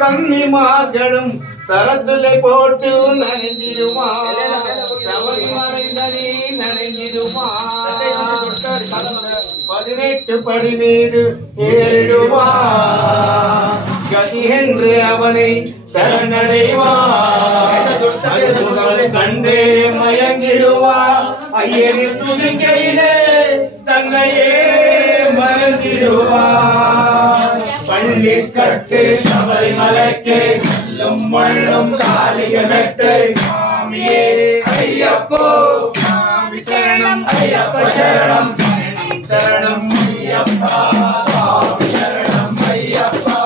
கன்னிமார்களும் சரத்திலே போட்டு நனைஞ்சிடுமா சபரிமலை நனைஞ்சிடுமா 18 படி மீது ஏறிடுவா கதி என்று அவனை சரணடைவா கண்டே மயங்கிடுவா ஐயனின் துதிக்கையிலே தன்னையே மறந்திடுவா பள்ளிக்கட்டு சபரிமலைக்கு கல்லும் முள்ளும் காளியமெட்டு சாமியே ஐயப்போ சாமி சரணம் ஐயப்ப சரணம் சரணம் ஐயப்பா சாமி சரணம் ஐயப்பா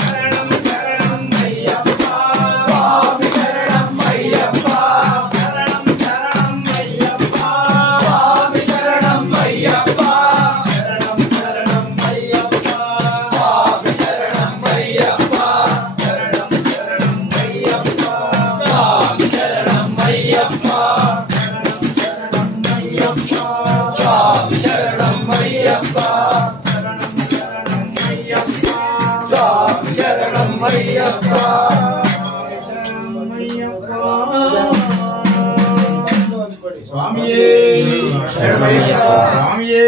சரணம் சரணம் ஐயப்பா சாமி சரணம் ஐயப்பா சரணம் சரணம் ஐயப்பா சாமி சரணம் ஐயப்பா स्वामी स्वामी